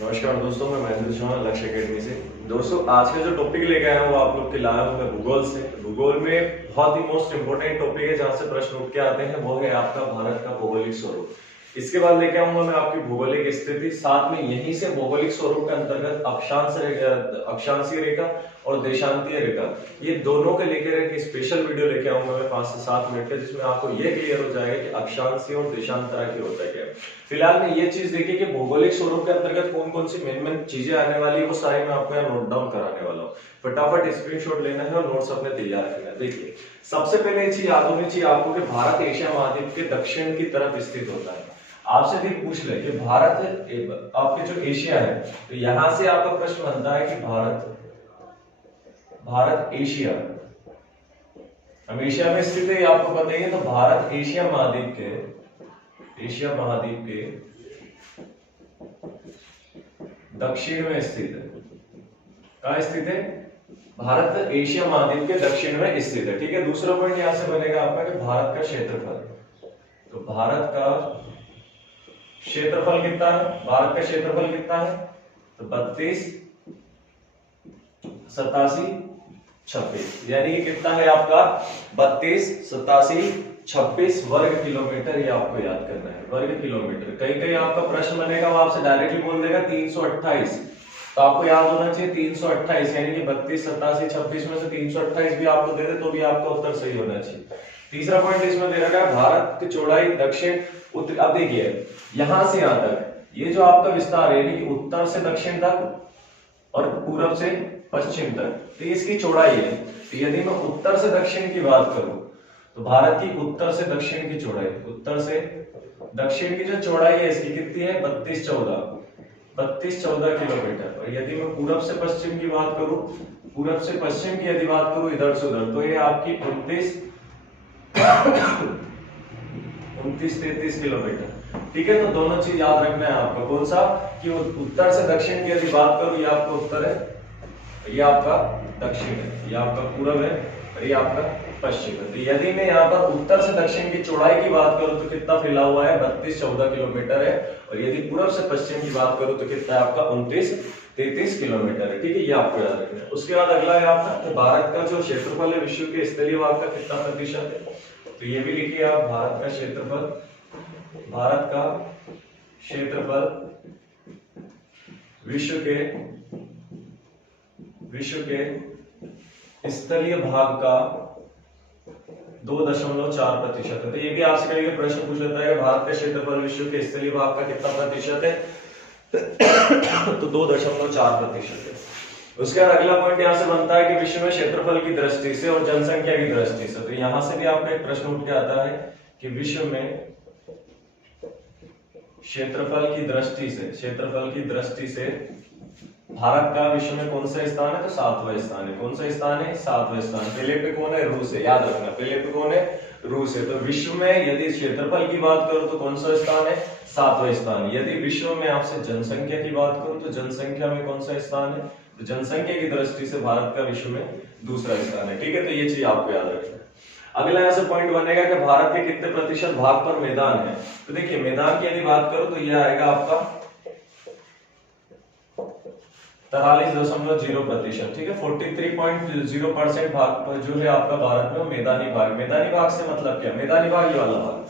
नमस्कार दोस्तों, मैं महेंद्र शर्मा लक्ष्य अकेडमी से। दोस्तों, आज का जो टॉपिक लेके आया हूँ वो आप लोग के लाया हूँ मैं भूगोल से। भूगोल में बहुत ही मोस्ट इंपोर्टेंट टॉपिक है जहाँ से प्रश्न उठ के आते हैं, वो है आपका भारत का भौगोलिक स्वरूप। इसके बाद लेके आऊंगा मैं आपकी भौगोलिक स्थिति, साथ में यहीं से भौगोलिक स्वरूप के अंतर्गत अक्षांशीय रेखा और देशांतीय रेखा, ये दोनों के लेकर एक स्पेशल वीडियो लेके आऊंगा मैं 5 से 7 मिनट के, जिसमें आपको ये क्लियर हो जाएगा कि अक्षांशीय और देशांतरा की होता है क्या। फिलहाल में ये चीज देखिए कि भौगोलिक स्वरूप के अंतर्गत कौन कौन सी मेन चीजें आने वाली है, वो सारी मैं आपको यहाँ नोट डाउन कराने वाला हूँ। फटाफट स्क्रीनशॉट लेना है और नोट्स अपने तैयार रखना है। देखिए, सबसे पहले चीज याद होनी चाहिए आपको कि भारत एशिया महाद्वीप के दक्षिण की तरफ स्थित होता है। आपसे भी पूछ ले कि भारत आपके जो एशिया है, तो यहां से आपका प्रश्न बनता है कि भारत एशिया, हम एशिया में स्थित है, आपको बताइए। तो भारत एशिया महाद्वीप के दक्षिण में स्थित है। कहां स्थित है? भारत एशिया महाद्वीप के दक्षिण में स्थित है। ठीक है। दूसरा पॉइंट यहां से बनेगा आपका कि भारत का क्षेत्रफल। तो भारत का क्षेत्रफल कितना है? भारत का क्षेत्रफल कितना है? तो 32, 87, 26, यानी कि कितना है आपका 32, 87, 26 वर्ग किलोमीटर। ये आपको याद करना है, वर्ग किलोमीटर। कहीं कहीं आपका प्रश्न बनेगा, वो आपसे डायरेक्टली बोल देगा 328, तो आपको याद होना चाहिए 328, यानी कि 32, 87, 26 में से 328 भी आपको दे दे तो भी आपका उत्तर सही होना चाहिए। तीसरा पॉइंट इसमें दे रखा है भारत की चौड़ाई दक्षिण उत्तर। अब देखिए, यहां से यहां तक ये जो आपका विस्तार है, यानी कि उत्तर से दक्षिण तक और पूरब से पश्चिम तक, तो इसकी चौड़ाई है। तो यदि मैं उत्तर से दक्षिण की बात करूं, तो भारत की उत्तर से दक्षिण की चौड़ाई, उत्तर से दक्षिण की जो चौड़ाई है इसकी कितनी है? 32, 14 किलोमीटर। और यदि मैं पूरब से पश्चिम की बात करूं, पूरब से पश्चिम की यदि बात करूं इधर से उधर, तो ये आपकी 29-33 किलोमीटर। ठीक है। तो दोनों चीज याद रखना है आपको। कौन सा? कि उत्तर से दक्षिण की यदि बात करूं, ये आपका उत्तर है, ये आपका दक्षिण है, ये आपका पूरब है और ये आपका पश्चिम है। तो यदि मैं यहाँ पर उत्तर से दक्षिण की चौड़ाई की बात करूं तो कितना फैला हुआ है? 32-14 किलोमीटर है। और यदि पूरब से पश्चिम की बात करूं तो कितना है आपका? 29-33 किलोमीटर है। ठीक है, ये आपको याद रखना है। उसके बाद अगला है आपका कि भारत का जो क्षेत्रफल है विश्व के स्थलीय भाग का कितना प्रतिशत है? तो ये भी लिखिए आप, भारत का क्षेत्रफल विश्व के स्थलीय भाग का 2.4% है। तो ये भी आपसे कभी प्रश्न पूछ लेता है कि भारत का क्षेत्रफल विश्व के स्थलीय भाग का कितना प्रतिशत है? तो 2.4% है। उसके बाद अगला पॉइंट यहां से बनता है कि विश्व में क्षेत्रफल की दृष्टि से और जनसंख्या की दृष्टि से। तो यहां से भी आपका एक प्रश्न उठ के आता है कि विश्व में क्षेत्रफल की दृष्टि से भारत का विश्व में कौन सा स्थान है? तो 7वां स्थान है। कौन सा स्थान है? 7वां स्थान। पहले पे कौन है? रूस है। याद रखना, पहले पे कौन है? रूस है। तो विश्व में यदि क्षेत्रफल की बात करो तो कौन सा स्थान है? 7वां स्थान। यदि विश्व में आपसे जनसंख्या की बात करूं तो जनसंख्या में कौन सा स्थान है? तो जनसंख्या की दृष्टि से भारत का विश्व में दूसरा स्थान है। ठीक है। तो ये चीज आपको याद रखना है। अगला ऐसा पॉइंट बनेगा कि भारत के कितने प्रतिशत भाग पर मैदान है? तो देखिए, मैदान की यदि बात करो तो यह आएगा आपका 43.0%। ठीक है। 43.0% भाग पर जो है आपका भारत में मैदानी भाग। मैदानी भाग से मतलब क्या? मैदानी भाग ये वाला भाग,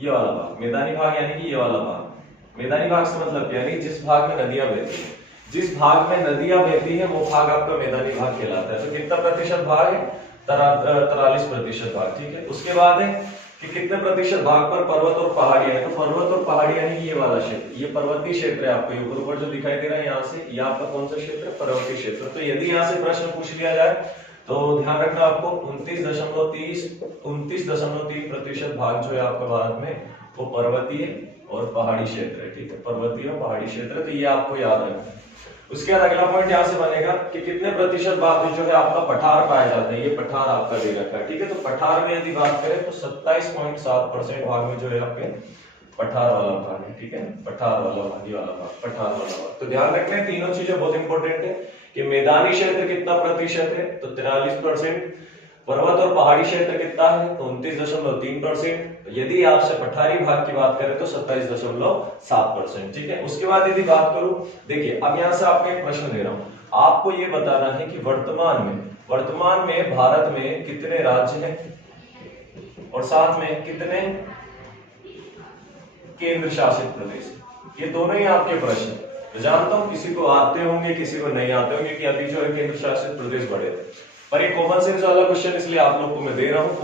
ये वाला भाग मैदानी भाग, यानी कि ये वाला भाग। मैदानी भाग से मतलब क्या? यानी जिस भाग में नदियां बहती है, जिस भाग में नदियां बहती है वो भाग आपका मैदानी भाग कहलाता है। तो कितना प्रतिशत भाग है? 43% भाग। ठीक है। उसके बाद है कि कितने प्रतिशत भाग पर पर्वत और पहाड़ियां है? तो पर्वत और पहाड़ियां यानी कि ये वाला क्षेत्र, ये पर्वतीय क्षेत्र है। आपको ऊपर ऊपर जो दिखाई दे रहा है यहाँ से, ये आपका कौन सा क्षेत्र है? पर्वतीय क्षेत्र। तो यदि यहाँ से प्रश्न पूछ लिया जाए तो ध्यान रखना आपको 29.3% भाग जो है आपका भारत में वो पर्वतीय और पहाड़ी क्षेत्र है। ठीक है, पर्वतीय और पहाड़ी क्षेत्र। तो ये आपको याद रखना है। उसके बाद अगला पॉइंट यहां से बनेगा कि कितने प्रतिशत भाग जो है आपका पठार पाया जाता है? ये पठार आपका दे रखा है। ठीक है। तो पठार में यदि बात करें तो 27.7% भाग में जो है आपके पठार वाला भाग है। ठीक है, पठार वाला भाग, ये वाला भाग, पठार वाला भाग। तो ध्यान रखना है, तीनों चीजें बहुत इंपॉर्टेंट है कि मैदानी क्षेत्र कितना प्रतिशत है? तो 43%, पर्वत और पहाड़ी क्षेत्र कितना है, तो 29.3%। यदि आपसे पठारी भाग की बात करें तो 27.7%। ठीक है, उसके बाद यदि बात करूं, देखिए अब यहां से आपको एक प्रश्न दे रहा हूं, आपको ये बताना है कि वर्तमान में भारत में कितने राज्य हैं और साथ में कितने केंद्र शासित प्रदेश। ये दोनों ही आपके प्रश्न है। तो जानता हूं किसी को आते होंगे, किसी को नहीं आते होंगे, कि अभी जो है केंद्र शासित प्रदेश बढ़े थे, पर एक कॉमन सेंस वाला क्वेश्चन इसलिए आप लोगों को मैं दे रहा हूं,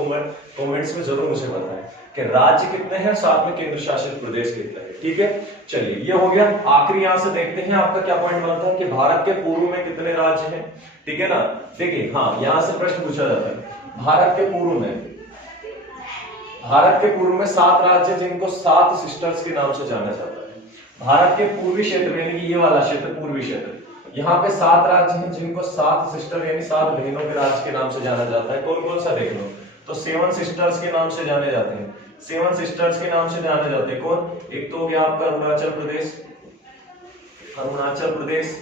कमेंट्स में जरूर मुझे बताएं कि राज्य कितने हैं, साथ में केंद्र शासित प्रदेश कितने हैं। ठीक है, चलिए ये हो गया। आखिरी यहां से देखते हैं आपका क्या पॉइंट बनता है कि भारत के पूर्व में कितने राज्य हैं। ठीक है ना, देखिए हाँ, यहां से प्रश्न पूछा जाता है भारत के पूर्व में 7 राज्य जिनको 7 सिस्टर्स के नाम से जाना जाता है। भारत के पूर्वी क्षेत्र यानी कि ये वाला क्षेत्र, पूर्वी क्षेत्र, यहाँ पे 7 राज्य हैं जिनको 7 सिस्टर यानी 7 बहनों के राज्य के नाम से जाना जाता है। कौन कौन सा देख लो, तो 7 सिस्टर्स के नाम से जाने जाते हैं। 7 सिस्टर्स के नाम से जाने जाते हैं कौन, एक तो हो गया आपका अरुणाचल प्रदेश,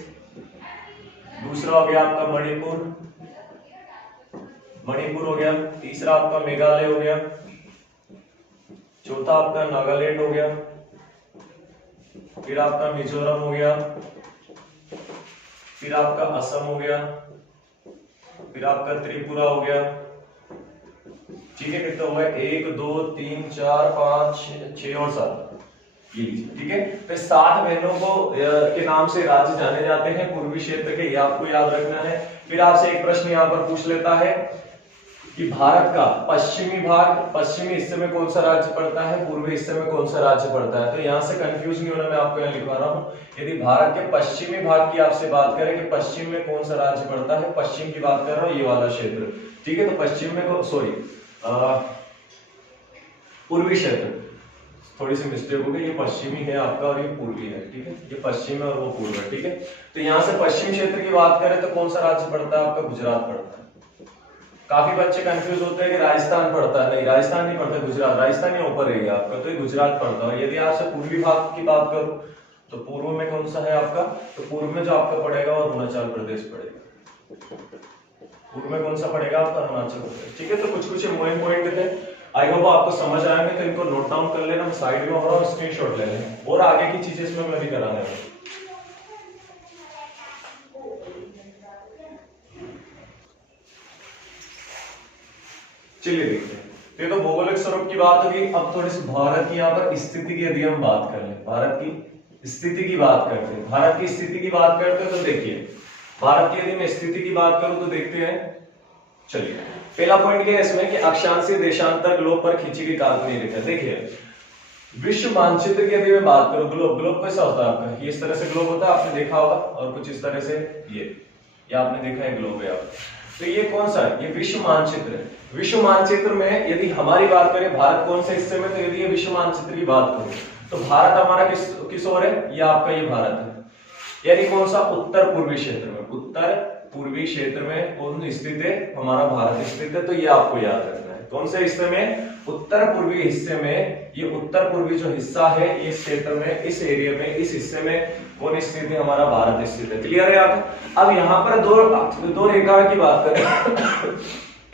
दूसरा हो गया आपका मणिपुर हो गया, तीसरा आपका मेघालय हो गया, चौथा आपका नागालैंड हो गया, फिर आपका मिजोरम हो गया, फिर आपका असम हो गया, फिर आपका त्रिपुरा हो गया। ठीक है, कितना हुआ, 1 2 3 4 5 6 और 7, ये ठीक है। तो 7 बहनों को के नाम से राज्य जाने जाते हैं पूर्वी क्षेत्र के, ये आपको याद रखना है। फिर आपसे एक प्रश्न यहाँ पर पूछ लेता है कि भारत का पश्चिमी हिस्से में कौन सा राज्य पड़ता है, पूर्वी हिस्से में कौन सा राज्य पड़ता है। तो यहाँ से कंफ्यूज नहीं होना, मैं आपको यहाँ लिखवा रहा हूँ। यदि भारत के पश्चिमी भाग की आपसे बात करें कि पश्चिम में कौन सा राज्य पड़ता है, पश्चिम की बात कर रहा हूँ, ये वाला क्षेत्र। ठीक है, तो पश्चिम में पूर्वी क्षेत्र, थोड़ी सी मिस्टेक हो गई, ये पश्चिमी है आपका और ये पूर्वी है। ठीक है, ये पश्चिम है और वो पूर्व है। ठीक है, तो यहाँ से पश्चिम क्षेत्र की बात करें तो कौन सा राज्य पड़ता है आपका, गुजरात पड़ता है। काफी बच्चे कंफ्यूज होते हैं कि राजस्थान पड़ता है, नहीं राजस्थान नहीं पड़ता, गुजरात, राजस्थान ही ऊपर रहेगा आपका, तो ये गुजरात पड़ता है। यदि आपसे पूर्वी भाग की बात करूं तो पूर्व में कौन सा है आपका, तो पूर्व में जो आपका पड़ेगा वो अरुणाचल प्रदेश पड़ेगा। पूर्व में कौन सा पड़ेगा आपका, अरुणाचल प्रदेश। ठीक है, तो कुछ मेन पॉइंट थे, आई होप आपको समझ आएंगे, तो इनको नोट डाउन कर लेना, साइड में हो रहा हूं, स्क्रीनशॉट ले लें, और आगे की चीजें इसमें मैं भी कराने वाला हूं। चलिए देखते हैं, तो ये तो भौगोलिक स्वरूप की बात होगी। अब थोड़ी सी भारत की यहाँ पर स्थिति की यदि हम बात कर लें, भारत की स्थिति की बात करते हैं, भारत की स्थिति की बात करते हैं, तो देखिए भारत की यदि मैं स्थिति की बात करूं तो देखते हैं। चलिए पहला पॉइंट क्या है इसमें कि अक्षांशीय देशांतर ग्लोब पर खींची गई काल्पनिक रेखा। देखिए विश्व मानचित्र की यदि मैं बात करूं, ग्लोब कैसा होता है आपका, ये इस तरह से ग्लोब होता है, आपने देखा होगा, और कुछ इस तरह से ये आपने देखा है ग्लोब है आप। तो ये कौन सा है, ये विश्व मानचित्र है। विश्व मानचित्र में यदि हमारी बात करें भारत कौन से हिस्से में, तो यदि ये विश्व मानचित्र की बात करूं तो भारत हमारा किस ओर है, ये आपका ये भारत है, यानी कौन सा, उत्तर पूर्वी क्षेत्र में, उत्तर पूर्वी क्षेत्र में कौन स्थित है, हमारा भारत स्थित है। तो ये आपको याद रखना है, कौन से हिस्से में, उत्तर पूर्वी हिस्से में। ये उत्तर पूर्वी जो हिस्सा है, इस क्षेत्र में, इस एरिया में, इस हिस्से में कौन स्थित है, हमारा भारत स्थित है। क्लियर है आप। अब यहाँ पर दो रेखा की बात करें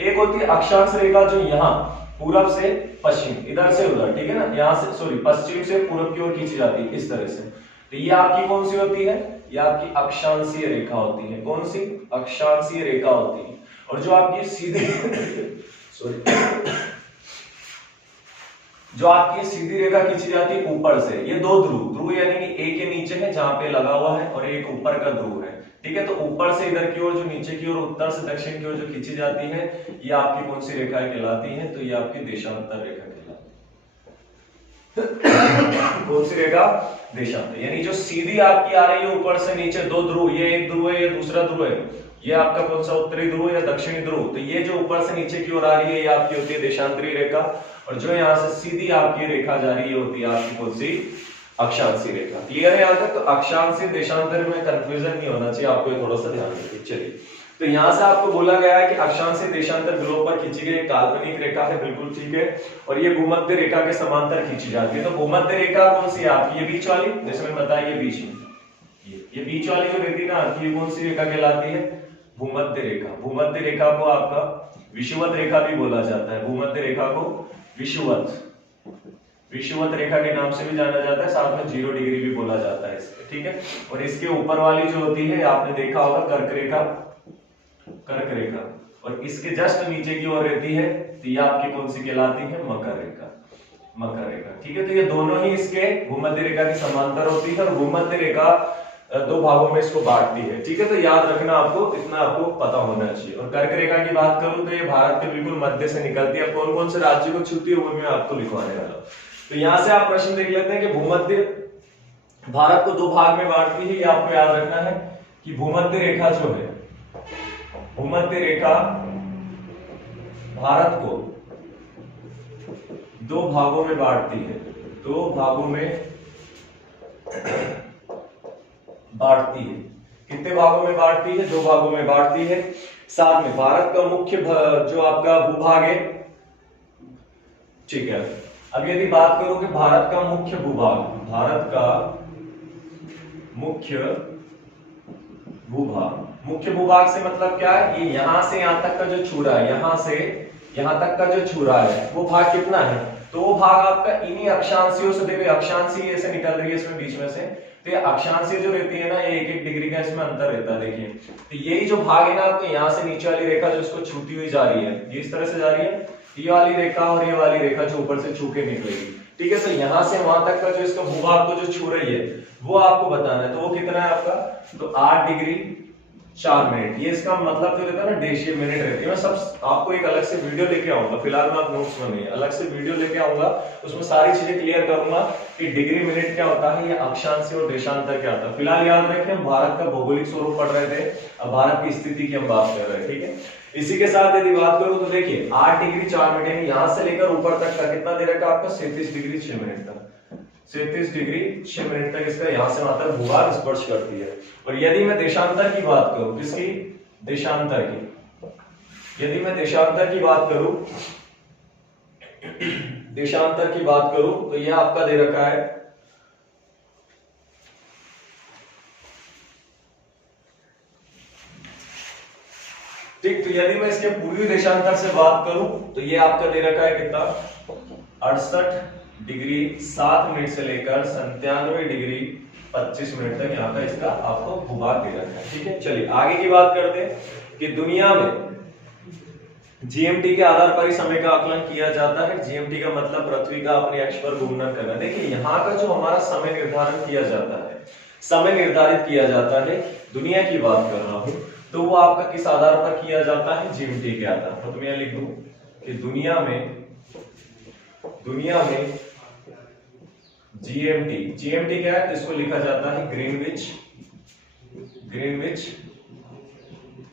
एक होती है अक्षांश रेखा जो यहाँ पूरब से पश्चिम, इधर से उधर, ठीक है ना, यहाँ से पश्चिम से पूरब की ओर खींची जाती है इस तरह से। तो ये आपकी कौन सी होती है, ये आपकी अक्षांशीय रेखा होती है। कौन सी, अक्षांशीय रेखा होती है। और जो आपकी सीधी जो आपकी सीधी रेखा खींची जाती है ऊपर से, ये दो ध्रुव यानी कि एक के नीचे है जहां पे लगा हुआ है, और एक ऊपर का ध्रुव है। ठीक है, तो ऊपर से इधर की ओर, जो नीचे की ओर, उत्तर से दक्षिण की ओर जो खींची जाती है, ये आपकी कौन सी रेखाएं कहलाती हैं, तो ये आपकी देशांतर रेखा कहलाती है। कौन सी रेखा, देशांतर, यानी जो सीधी आपकी आ रही है ऊपर से नीचे, दो ध्रुव, ये एक ध्रुव है, ये दूसरा ध्रुव है, ये आपका कौन सा, उत्तरी ध्रुव या दक्षिणी ध्रुव। तो ये जो ऊपर से नीचे की ओर आ रही है, ये आपकी होती है देशांतरी रेखा, और जो यहाँ से सीधी आपकी रेखा जा रही होती है आपकी कौन सी, अक्षांशीय रेखा। क्लियर है यहाँ तक। तो अक्षांशीय देशांतर में कंफ्यूजन नहीं होना चाहिए, आपको थोड़ा सा ध्यान रखिए। चलिए, तो यहाँ से आपको बोला गया है कि अक्षांशीय देशांतर ग्लोब पर खींची गई काल्पनिक रेखा है, बिल्कुल ठीक है, और ये भूमध्य रेखा के समांतर खींची जाती है। तो भूमध्य रेखा कौन सी है आपकी, ये बीच वाली, जैसे मैंने बताया, ये बीच में, ये बीच वाली जो रेखा ना, ये कौन सी रेखा कहलाती है, भूमध्य रेखा। भूमध्य रेखा को आपका विषुवत रेखा भी बोला जाता है, भूमध्य रेखा को विषुवत रेखा के नाम से भी जाना जाता है, साथ में 0 डिग्री भी बोला जाता है इसके, ठीक है। और इसके ऊपर वाली जो होती है आपने देखा होगा कर्क रेखा, और इसके जस्ट नीचे की ओर रहती है तो ये आपकी कौन सी कहलाती है, मकर रेखा, ठीक है। तो ये दोनों ही इसके भूमध्य रेखा की समांतर होती है और भूमध्य रेखा 2 भागों में इसको बांटती है, ठीक है। तो याद रखना आपको, इतना आपको पता होना चाहिए। और कर्क रेखा की बात करूं तो ये भारत के बिल्कुल मध्य से निकलती है। कौन कौन से राज्य को छूती है वो मैं आपको लिखवाने वाला हूं। तो यहां से आप प्रश्न देख लेते हैं कि भूमध्य भारत को 2 भाग में बांटती है, ये आपको याद रखना है कि भूमध्य रेखा जो है, भूमध्य रेखा भारत को 2 भागों में बांटती है, 2 भागों में बांटती है। कितने भागों में बांटती है, 2 भागों में बांटती है। साथ में भारत का मुख्य जो आपका भूभाग है, ठीक है। अब यदि बात करो कि भारत का मुख्य भूभाग, भारत का मुख्य भूभाग से मतलब क्या है, ये यहां से यहां तक का जो छूरा है, यहां से यहां तक का जो छूरा है वो भाग कितना है, तो वो भाग आपका इन्हीं अक्षांशियों से, देखो अक्षांशी ऐसे निकल रही है इसमें बीच में से, तो ये अक्षांशी जो रहती है ना, ये 1-1 डिग्री का इसमें अंतर रहता है। देखिए तो यही जो भाग है ना आपको, यहाँ से नीचे वाली रेखा जो इसको छूती हुई जा रही है, ये इस तरह से जा रही है, ये वाली रेखा और ये वाली रेखा जो ऊपर से छू के निकलेगी, ठीक है। तो यहां से वहां तक का जो इसका भूभाग को जो छू रही है वो आपको बताना है। तो वो कितना है आपका, तो 8 डिग्री 4 मिनट, ये इसका मतलब जो रहता है ना, डेसियल मिनट रहती है। मैं सब आपको एक अलग से वीडियो लेके आऊंगा, फिलहाल मैं आप नोट्स बनाइए, अलग से वीडियो लेके आऊंगा, उसमें सारी चीजें क्लियर करूंगा कि डिग्री मिनट क्या होता है, ये अक्षांश और देशांतर क्या होता है। फिलहाल याद रखें हम भारत का भौगोलिक स्वरूप पढ़ रहे थे, अब भारत की स्थिति की हम बात कर रहे हैं, ठीक है। इसी के साथ यदि बात करूं तो देखिए 8 डिग्री 4 मिनट, यानी यहां से लेकर ऊपर तक का कितना दे रखा आपका, 37 डिग्री 6 मिनट तक, 37 डिग्री 6 मिनट तक इसका यहां से वहां तक भूभाग स्पर्श करती है। और यदि मैं देशांतर की बात करूं, किसकी, देशांतर की, यदि मैं देशांतर की बात करूं, देशांतर की बात करूं तो यह आपका दे रखा है ठीक। तो यदि मैं इसके पूर्वी देशांतर से बात करूं तो ये आपका दे रखा है कितना, 68 डिग्री 7 मिनट से लेकर 97 डिग्री 25 मिनट तक यहाँ का इसका आपको भूभाग दे रखा है, ठीक है। चलिए आगे की बात करते हैं कि दुनिया में जीएमटी के आधार पर ही समय का आकलन किया जाता है। जीएमटी का मतलब पृथ्वी का अपने अक्ष पर घूमना करना। देखिए यहाँ का जो हमारा समय निर्धारण किया जाता है, समय निर्धारित किया जाता है, दुनिया की बात कर रहा हूं, तो वो आपका किस आधार पर किया जाता है, जीएमटी के आधार पर। तो मैं लिख दूं कि दुनिया में जीएमटी क्या है, तो इसको लिखा जाता है ग्रीनविच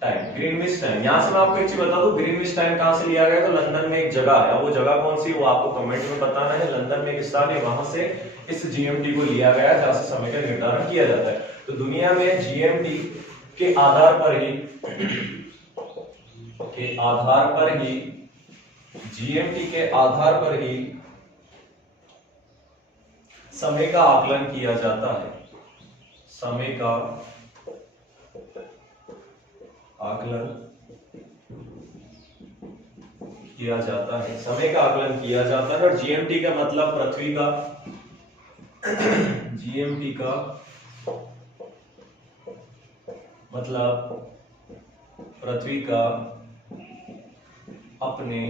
टाइम। यहां से मैं आपको एक चीज बता दूं, ग्रीनविच टाइम कहां से लिया गया, तो लंदन में एक जगह है, वो जगह कौन सी वो आपको कमेंट में बताना है। लंदन में एक स्थान है, वहां से इस जीएमटी को लिया गया जहां से समय का निर्धारण किया जाता है। तो दुनिया में जीएमटी के आधार पर ही जीएमटी के आधार पर ही समय का आकलन किया जाता है। समय का आकलन किया जाता है, समय का आकलन किया जाता है। और जीएमटी का मतलब पृथ्वी का जीएमटी का मतलब पृथ्वी का अपने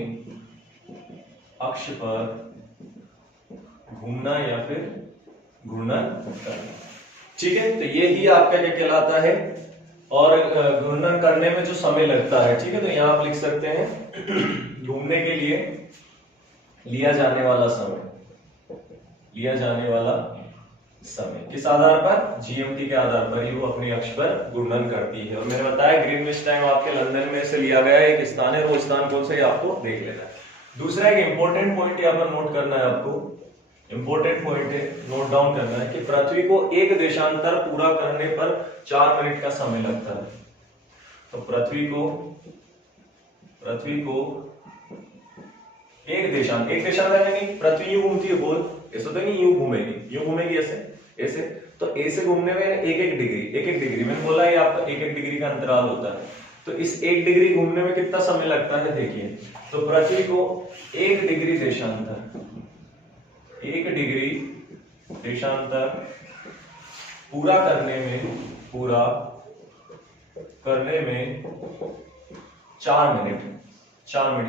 अक्ष पर घूमना या फिर घूर्णन करना, ठीक है। तो ये ही आपका क्या कहलाता है, और घूर्णन करने में जो समय लगता है, ठीक है। तो यहां आप लिख सकते हैं घूमने के लिए लिया जाने वाला समय किस आधार पर, जीएमटी के आधार पर ही वो अपने अक्ष पर घूर्णन करती है। और मैंने बताया ग्रीनविच टाइम आपके लंदन में से लिया गया एक स्थान है, वो स्थान कौन सा है आपको देख लेना है। दूसरा एक इंपॉर्टेंट पॉइंट यहाँ पर नोट करना है आपको, इंपॉर्टेंट पॉइंट है, नोट डाउन करना है कि पृथ्वी को एक देशांतर पूरा करने पर 4 मिनट का समय लगता है। तो पृथ्वी को एक देशांतर यानी पृथ्वी यूं घूमती है गोल, ऐसा तो नहीं यूं घूमेगी ऐसे, तो ऐसे घूमने में एक एक डिग्री मैंने बोला ये आपका एक डिग्री का अंतराल होता है। तो इस 1 डिग्री घूमने में कितना समय लगता है देखिए, तो पृथ्वी को 1 डिग्री देशांतर पूरा करने में 4 मिनट,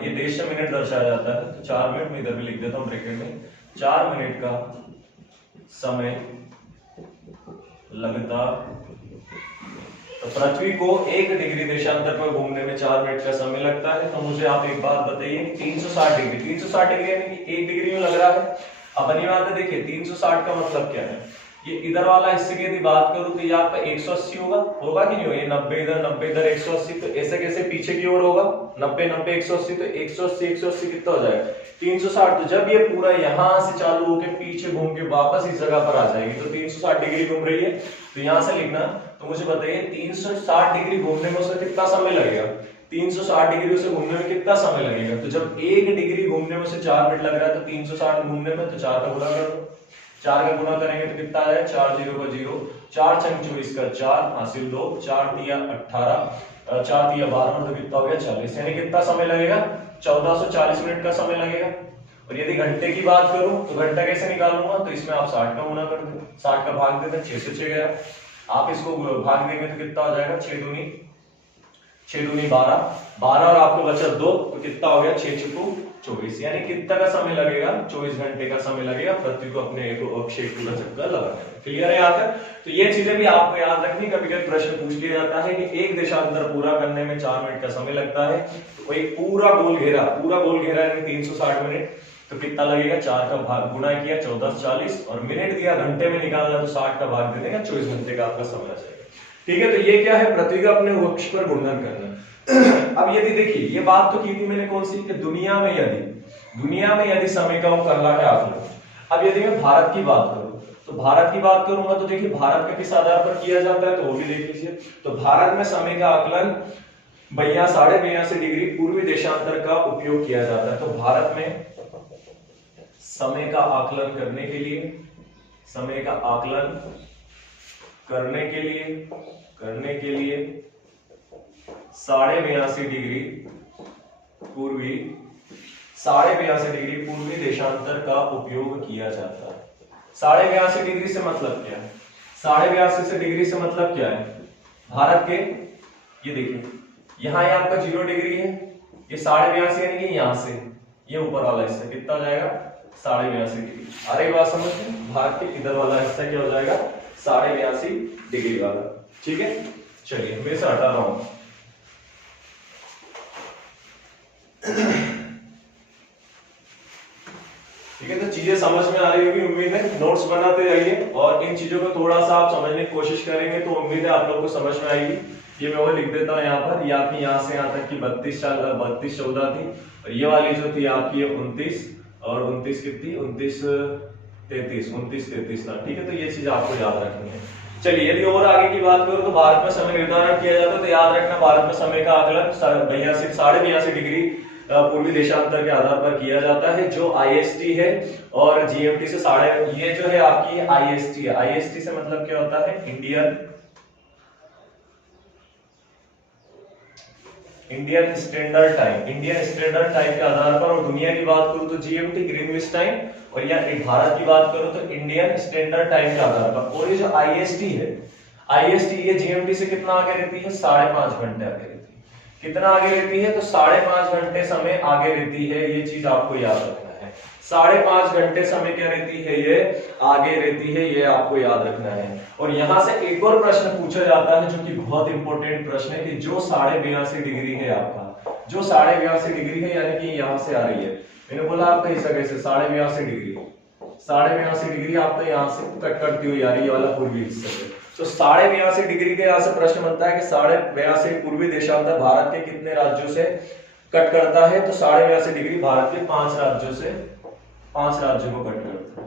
ये देश से मिनट दर्शाया जाता है, तो 4 मिनट में इधर भी लिख देता हूं ब्रैकेट में, 4 मिनट का समय लगता। तो पृथ्वी को 1 डिग्री देशांतर पर घूमने में 4 मिनट का समय लगता है। तो मुझे आप एक बात बताइए, 360 डिग्री यानी कि 1 डिग्री में लग रहा है। अपनी बात है, देखिए 360 का मतलब क्या है, ये इधर वाला हिस्से की यदि बात करूं तो ये आपका 180 होगा कि नहीं होगा, ये 90 इधर 180, तो ऐसे कैसे पीछे की ओर होगा, 90 180, तो 180 कितना हो जाएगा 360। तो जब ये पूरा यहां से चालू होके पीछे घूम के वापस इस जगह पर आ जाएगी, तो 360 डिग्री घूम रही है, तो यहां से लिखना। तो मुझे बताइए 360 डिग्री घूमने में उसे कितना समय लगेगा, 360 डिग्री उसे घूमने में कितना समय लगेगा। तो जब 1 डिग्री घूमने में उसे 4 मिनट लग रहा है, तो 360 घूमने में, तो 4 का गुणा कर दो, 4 का गुणा करेंगे तो कितना आएगा, 4 0 का 0, 4 छंग 24 का 4 हासिल 2, 4 तिया 18, 4 तिया 12, तो कितना हो गया 40, यानी कितना समय लगेगा 1440 मिनट का समय लगेगा। और यदि घंटे की बात करूं तो घंटा कैसे निकालूंगा, तो इसमें आप 60 का गुणा कर दो, 60 का भाग देते 6 से 6 गया, आप इसको भाग देंगे तो कितना हो जाएगा 6 दूनी 12 और आपको बचा 2, तो कितना हो गया 6 चुकू 24, यानी कितना का समय लगेगा, 24 घंटे का समय लगेगा पृथ्वी को अपने एक अक्षेत्र का चक्कर लगाने में। क्लियर है यहाँ तक। तो ये चीजें भी आपको याद रखनी, कभी कभी प्रश्न पूछ लिया जाता है कि एक देशांतर पूरा करने में 4 मिनट का समय लगता है, तो एक पूरा गोल घेरा यानी 360 मिनट, तो कितना लगेगा, 4 का भाग गुणा किया 1440, और मिनट दिया घंटे में निकालना, तो 60 का भाग दे देगा, 24 घंटे का आपका समय आ जाएगा। ठीक है, तो ये क्या है, पृथ्वी का अपने अक्ष पर घूर्णन करना। अब यदि देखिए, ये बात तो की थी मैंने कौन सी, कि दुनिया में यदि समय का वो कर रहा है आकलन। अब यदि मैं भारत की बात करूं, तो भारत की बात करूंगा तो देखिए भारत का किस आधार पर किया जाता है, तो वो भी देख लीजिए। तो भारत में समय का आकलन 82.5 डिग्री पूर्वी देशांतर का उपयोग किया जाता है। तो भारत में समय का आकलन करने के लिए 82.5 डिग्री पूर्वी देशांतर का उपयोग किया जाता है। 82.5 डिग्री से मतलब क्या है, 82.5 डिग्री से मतलब क्या है, भारत के, ये देखिए यहाँ आपका 0 डिग्री है, ये 82.5 यानी कि यहाँ से ये ऊपर वाला हिस्सा कितना जाएगा 82.5 डिग्री। आ रही बात समझ में, भारत के इधर वाला हिस्सा क्या हो जाएगा 82.5 डिग्री वाला। ठीक है, चलिए मैं इसे हटा रहा हूं। ठीक है, तो चीजें समझ में आ रही होगी उम्मीद है। नोट्स बनाते जाइए और इन चीजों को थोड़ा सा आप समझने की कोशिश करेंगे तो उम्मीद है आप लोग को समझ में आएगी। ये मैं वो लिख देता हूँ यहाँ पर, ये आपकी यहाँ से यहाँ तक की 32 14 थी, और ये वाली जो थी आपकी 29 और 29 कितनी 29 33 था। ठीक है, तो ये चीज आपको याद रखनी है। चलिए, यदि और आगे की बात करूं तो भारत में समय निर्धारण किया जाता है, तो याद रखना भारत में समय का आकलन 82.5 डिग्री पूर्वी देशांतर के आधार पर किया जाता है, जो IST है, और GMT से ये जो है आपकी IST है। IST से मतलब क्या होता है, इंडियन स्टैंडर्ड टाइम के आधार पर। और दुनिया की बात करूं तो GMT ग्रीनविच टाइम, और या भारत की बात करूं तो इंडियन स्टैंडर्ड टाइम के आधार पर। और ये जो IST ये GMT से कितना आगे रहती है, 5.5 घंटे आगे रहती है। कितना आगे रहती है, तो 5.5 घंटे समय आगे रहती है, ये चीज आपको याद रखना है। 5.5 घंटे समय क्या रहती है, ये आगे रहती है, ये आपको याद रखना है। और यहां से एक और प्रश्न पूछा जाता है जो कि बहुत इंपॉर्टेंट प्रश्न है, कि जो 82.5 डिग्री है आपका, जो 82.5 डिग्री है यानी कि यहां से आ रही है, मैंने बोला आपका हिस्सा कैसे 82.5 डिग्री आपका यहां से कट करती हुई आ रही है, वाला पूर्वी हिस्सा है। तो 82.5 डिग्री के यहाँ से प्रश्न बनता है कि 82.5 पूर्वी देशांतर भारत के कितने राज्यों से कट करता है, तो 82.5 डिग्री भारत के 5 राज्यों को कट करता है।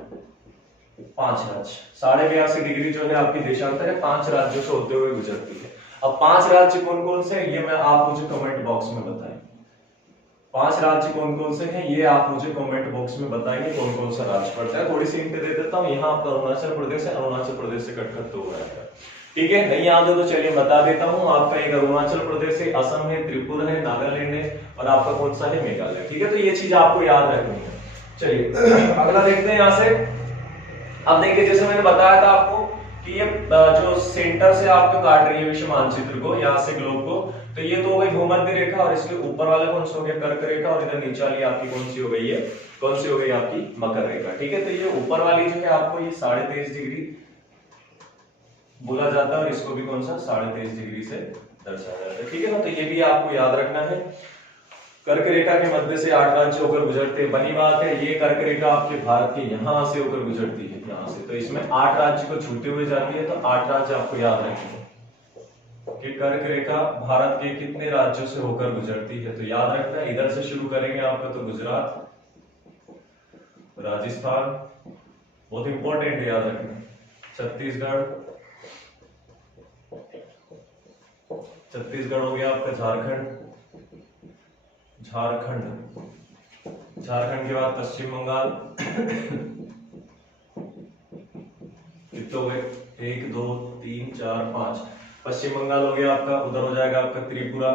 5 राज्य, 82.5 डिग्री जो है आपकी देशांतर है 5 राज्यों से होते हुए गुजरती है। अब 5 राज्य कौन कौन से हैं, ये मैं आप मुझे कमेंट बॉक्स में बताएं। 5 राज्य कौन कौन से हैं, ये आप मुझे कमेंट बॉक्स में बताएंगे कौन कौन सा राज्य पड़ता है। थोड़ी सी हिंट दे देता हूँ, यहाँ आपका अरुणाचल प्रदेश से कट करते हुए आएगा। ठीक है, नहीं याद हो तो चलिए बता देता हूँ। आपका एक अरुणाचल प्रदेश है, असम है, त्रिपुरा है, नागालैंड है और आपका कौन सा है, मेघालय। ठीक है, तो ये चीज आपको याद रखनी है। चलिए अगला देखते हैं यहाँ से। अब देखिए जैसे मैंने बताया था आपको कि ये जो सेंटर से आपको काट रही है विश्व मानचित्र को, यहाँ से ग्लोब को, तो ये तो हो गई भूमध्य रेखा और इसके ऊपर वाला कौन सा हो गया, कर्क रेखा, और इधर नीचे वाली आपकी कौन सी हो गई है, कौन सी हो गई आपकी, मकर रेखा। ठीक है, तो ये ऊपर वाली जो है आपको ये 23.5 डिग्री बोला जाता है और इसको भी कौन सा 23.5 डिग्री से दर्शाया जाता है। ठीक है ना, तो ये भी आपको याद रखना है। कर्क रेखा के मध्य से 8 राज्य होकर गुजरते हैं। बनी बात है, ये कर्क रेखा आपके भारत के यहां से होकर गुजरती है, यहां से, तो इसमें 8 राज्य को छूते हुए जाती है। तो 8 राज्य आपको याद रखेंगे कि कर्क रेखा भारत के कितने राज्यों से होकर गुजरती है। तो याद रखना है, इधर से शुरू करेंगे आपका, तो गुजरात, राजस्थान, बहुत इंपॉर्टेंट है, याद रखना, छत्तीसगढ़ हो गया आपका, झारखंड के बाद पश्चिम बंगाल, कितने हो गए, 1 2 3 4 5, पश्चिम बंगाल हो गया आपका। उधर हो जाएगा आपका त्रिपुरा,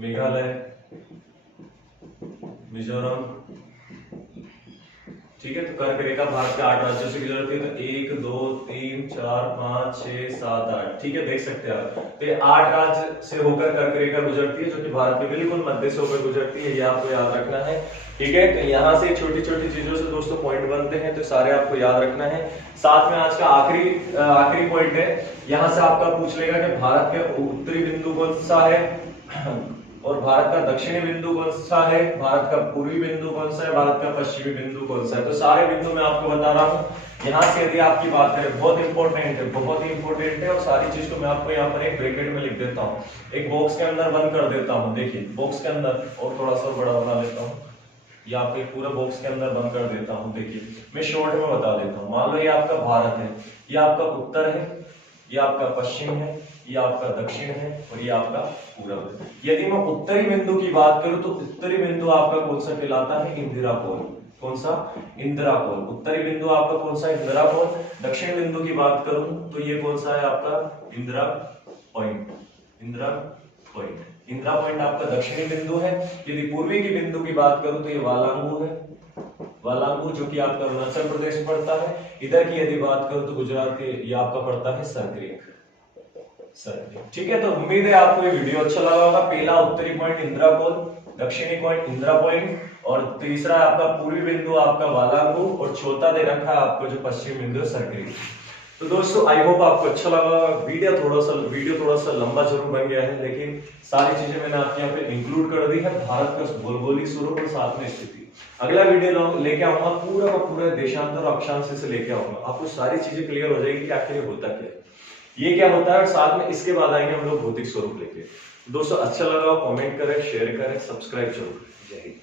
मेघालय, मिजोरम। ठीक है, तो कर्क रेखा भारत के 8 राज्यों से गुजरती है। तो 1 2 3 4 5 6 7 8। ठीक है, देख सकते हैं आप, तो ये 8 राज्य से होकर कर्क रेखा गुजरती है, जो कि भारत के बिल्कुल मध्य से होकर गुजरती है। ये आपको याद रखना है। ठीक है, तो यहाँ से छोटी छोटी चीजों से दोस्तों पॉइंट बनते हैं, तो सारे आपको याद रखना है। साथ में आज का आखिरी पॉइंट है, यहाँ से आपका पूछ लेगा कि भारत के उत्तरी बिंदु कौन सा है और भारत का दक्षिणी बिंदु कौन सा है, भारत का पूर्वी बिंदु कौन सा है, भारत का पश्चिमी बिंदु कौन सा है। तो सारे बिंदु मैं आपको बता रहा हूँ। यहाँ से यदि आपकी बात करें, बहुत इंपॉर्टेंट है, बहुत ही इंपॉर्टेंट है, और सारी चीज को मैं आपको यहाँ पर एक ब्रैकेट में लिख देता हूँ, एक बॉक्स के अंदर बंद कर देता हूँ। देखिए बॉक्स के अंदर, और थोड़ा सा बड़ा बना लेता हूँ, या आपको पूरा बॉक्स के अंदर बंद कर देता हूँ। देखिए मैं शॉर्ट में बता देता हूँ। मान लो ये आपका भारत है, ये आपका उत्तर है, ये आपका पश्चिम है, ये आपका दक्षिण है और ये आपका पूरब है। यदि मैं उत्तरी बिंदु की बात करूं तो उत्तरी बिंदु आपका कौन सा कहलाता है, इंदिरा कोण। कौन सा, इंदिरा कोण। उत्तरी बिंदु आपका कौन सा, इंदिरा कोण। दक्षिण बिंदु की बात करूं तो ये कौन सा है आपका, Indira point. Indira point, Indira point आपका दक्षिणी बिंदु है। यदि पूर्वी की बिंदु की बात करूं तो ये वालांगू है, वालांगू, जो कि आपका अरुणाचल प्रदेश में पड़ता है। इधर की यदि बात करूं तो गुजरात के, ये आपका पड़ता है सरक्रिक। ठीक है, तो उम्मीद है आपको ये वीडियो अच्छा लगा होगा। पहला उत्तरी पॉइंट इंदिरा कोण, दक्षिणी पॉइंट इंदिरा पॉइंट, और तीसरा आपका पूर्वी बिंदु आपका वालांगू, और चौथा दे रखा है आपको जो पश्चिम बिंदु सरक्रिक। तो दोस्तों आई होप आपको अच्छा लगा। वीडियो थोड़ा सा लंबा जरूर बन गया है, लेकिन सारी चीजें मैंने आपके यहाँ पे इंक्लूड कर दी है। भारत का भौगोलिक स्वरूप और साथ में स्थिति। अगला वीडियो लेके आऊंगा पूरा का पूरा देशांतर और अक्षांश से लेके आऊंगा, आपको सारी चीजें क्लियर हो जाएगी कि आखिर होता क्या है, ये क्या होता है, और साथ में इसके बाद आएंगे हम लोग भौतिक स्वरूप लेके। दोस्तों अच्छा लगा कमेंट करें, शेयर करें, सब्सक्राइब जरूर करें। जय हिंद।